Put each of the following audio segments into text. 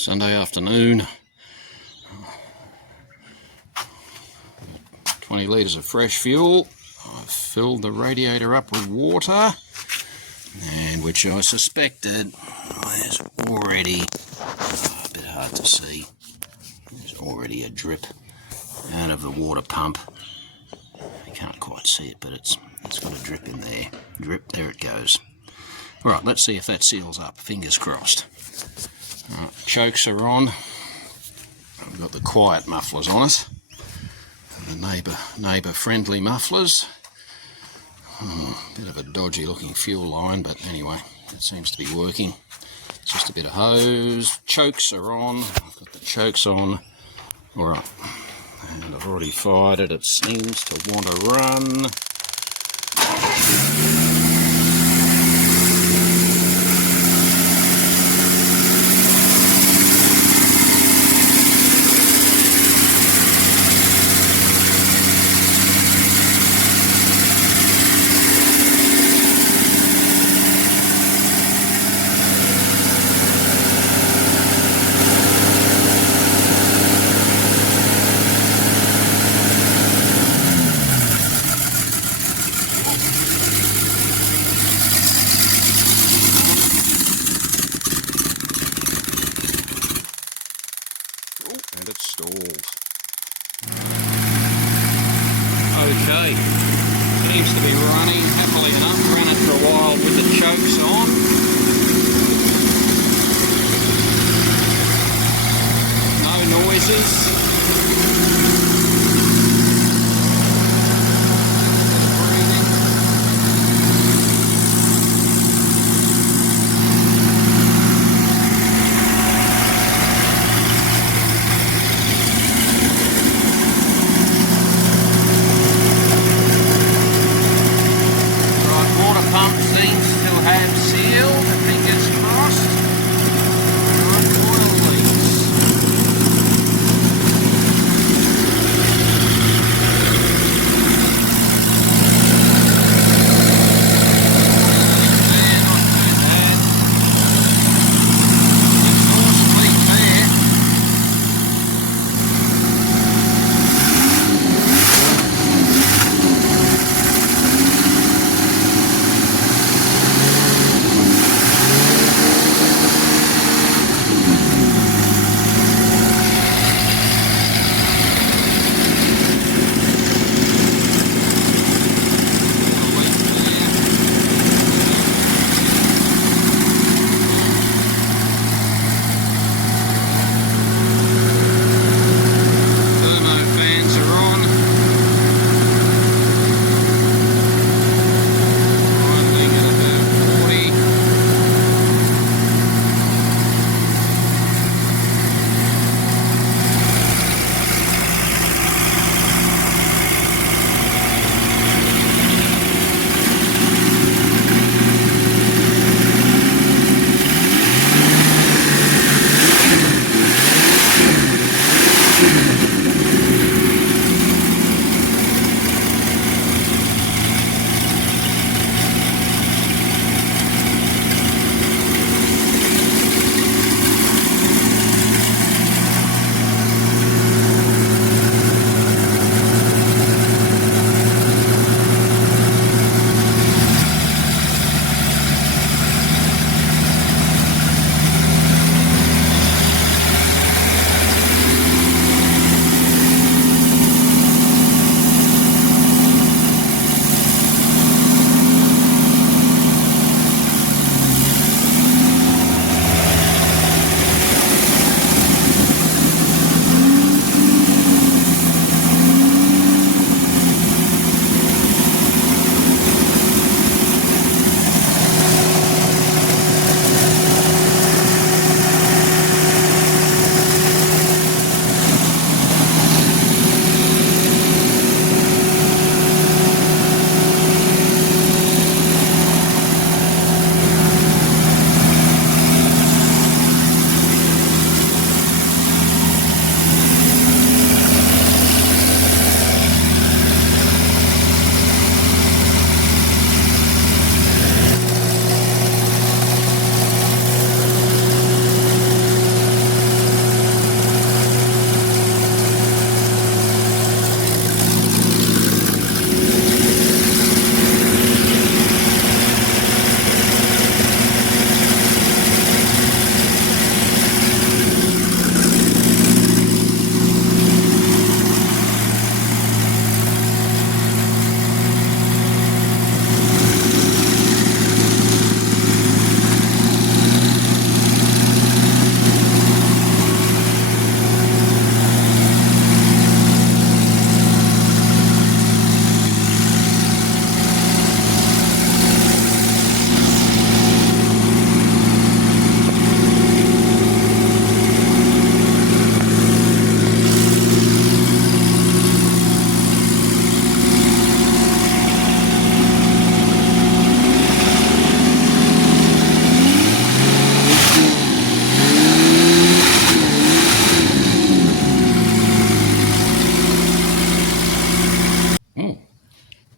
Sunday afternoon. 20 litres of fresh fuel. I've filled the radiator up with water, and which I suspected there's already, a bit hard to see, there's already a drip out of the water pump. You can't quite see it, but it's got a drip in there. Drip, there it goes. Alright, let's see if that seals up, fingers crossed. Chokes are on. I've got the quiet mufflers on it. The neighbour friendly mufflers. Bit of a dodgy looking fuel line, but anyway, it seems to be working. It's just a bit of hose. Chokes are on. I've got the chokes on. Alright, and I've already fired it. It seems to want to run. And it's stalled. Okay, seems to be running happily enough. Ran it for a while with the chokes on. No noises.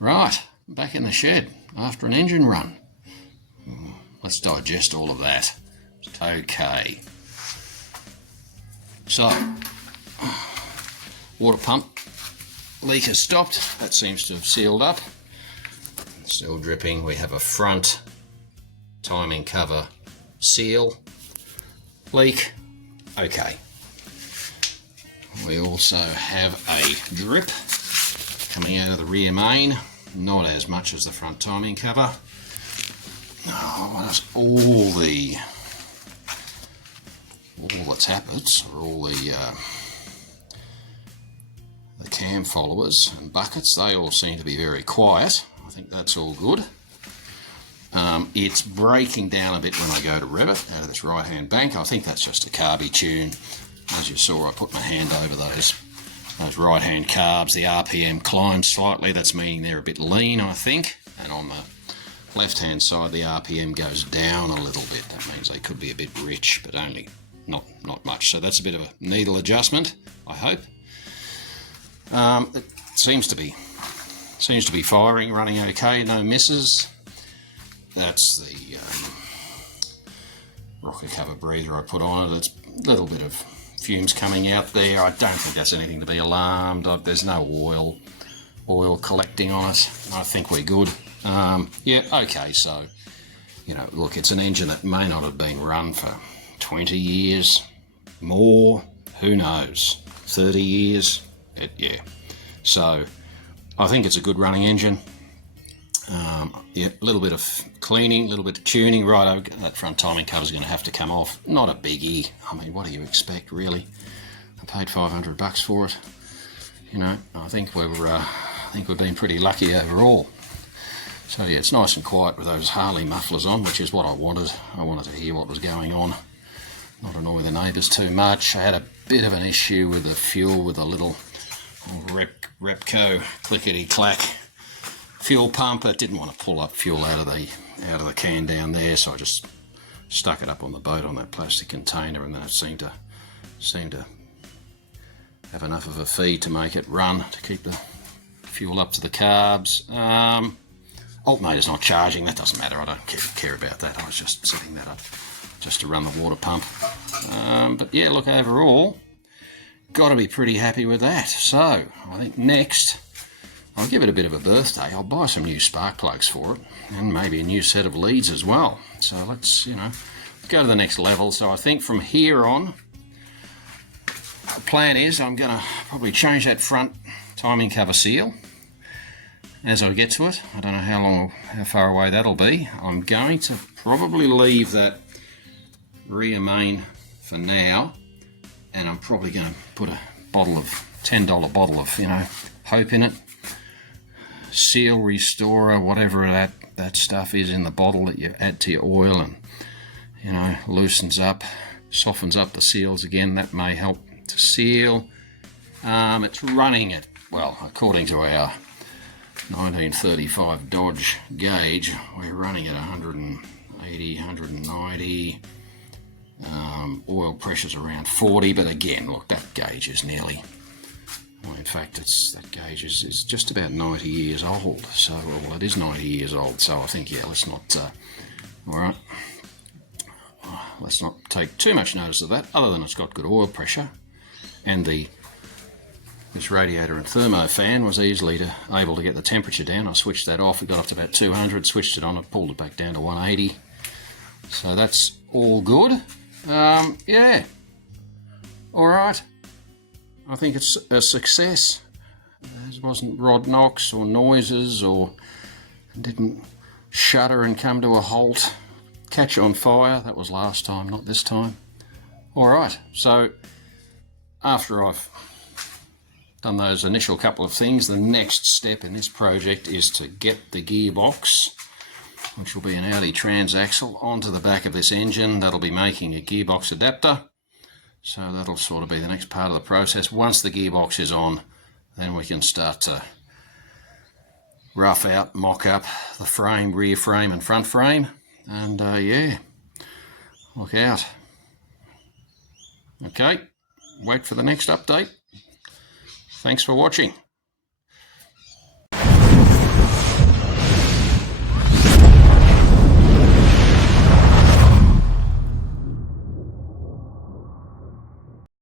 Right, back in the shed after an engine run. Let's digest all of that. Okay. So, water pump leak has stopped. That seems to have sealed up. Still dripping. We have a front timing cover seal leak. Okay. We also have a drip coming out of the rear main. Not as much as the front timing cover. Oh, what else? All the tappets, or all the cam followers and buckets, they all seem to be very quiet. I think that's all good. It's breaking down a bit when I go to rev it out of this right hand bank. I think that's just a carby tune. As you saw, I put my hand over those right hand carbs. The RPM climbs slightly. That's meaning they're a bit lean, I think. And on the left hand side, the RPM goes down a little bit. That means they could be a bit rich, but only not much. So that's a bit of a needle adjustment, I hope. It seems to be firing, running okay, no misses. That's the rocker cover breather I put on it. It's a little bit of fumes coming out there. I don't think that's anything to be alarmed of. There's no oil collecting on it. I think we're good. Yeah, okay, so, you know, look, it's an engine that may not have been run for 20 years, more, who knows, 30 years, yeah. So, I think it's a good running engine. Yeah, a little bit of cleaning, a little bit of tuning, right, that front timing cover's going to have to come off. Not a biggie. I mean, what do you expect, really? I paid $500 for it. You know, I think we've been pretty lucky overall. So yeah, it's nice and quiet with those Harley mufflers on, which is what I wanted. I wanted to hear what was going on, not annoy the neighbours too much. I had a bit of an issue with the fuel, with a little Repco clickety-clack fuel pump. It didn't want to pull up fuel out of the can down there, so I just stuck it up on the boat on that plastic container, and then it seemed to have enough of a feed to make it run, to keep the fuel up to the carbs. Alternator's not charging, that doesn't matter, I don't care about that. I was just setting that up just to run the water pump. But yeah, look, overall, got to be pretty happy with that. So, I think next, I'll give it a bit of a birthday. I'll buy some new spark plugs for it, and maybe a new set of leads as well. So let's, go to the next level. So I think from here on, the plan is I'm going to probably change that front timing cover seal as I get to it. I don't know how far away that'll be. I'm going to probably leave that rear main for now, and I'm probably going to put a $10 bottle of, Hope in it. Seal restorer, whatever that stuff is in the bottle that you add to your oil and, loosens up, softens up the seals again. That may help to seal. It's running at, well, according to our 1935 Dodge gauge, we're running at 180, 190. Oil pressure's around 40, but again, look, that gauge is nearly, well, in fact, that gauge is just about 90 years old. So, well, it is 90 years old. So I think, yeah, let's not, all right, let's not take too much notice of that, other than it's got good oil pressure, and this radiator and thermo fan was easily able to get the temperature down. I switched that off. It got up to about 200, switched it on, I pulled it back down to 180. So that's all good. Yeah. All right. I think it's a success. There wasn't rod knocks or noises, or didn't shudder and come to a halt, catch on fire. That was last time, not this time. All right. So after I've done those initial couple of things, the next step in this project is to get the gearbox, which will be an Audi transaxle, onto the back of this engine. That'll be making a gearbox adapter. So that'll sort of be the next part of the process. Once the gearbox is on, then we can start to rough out, mock up the frame, rear frame and front frame. And yeah, look out. Okay, wait for the next update. Thanks for watching.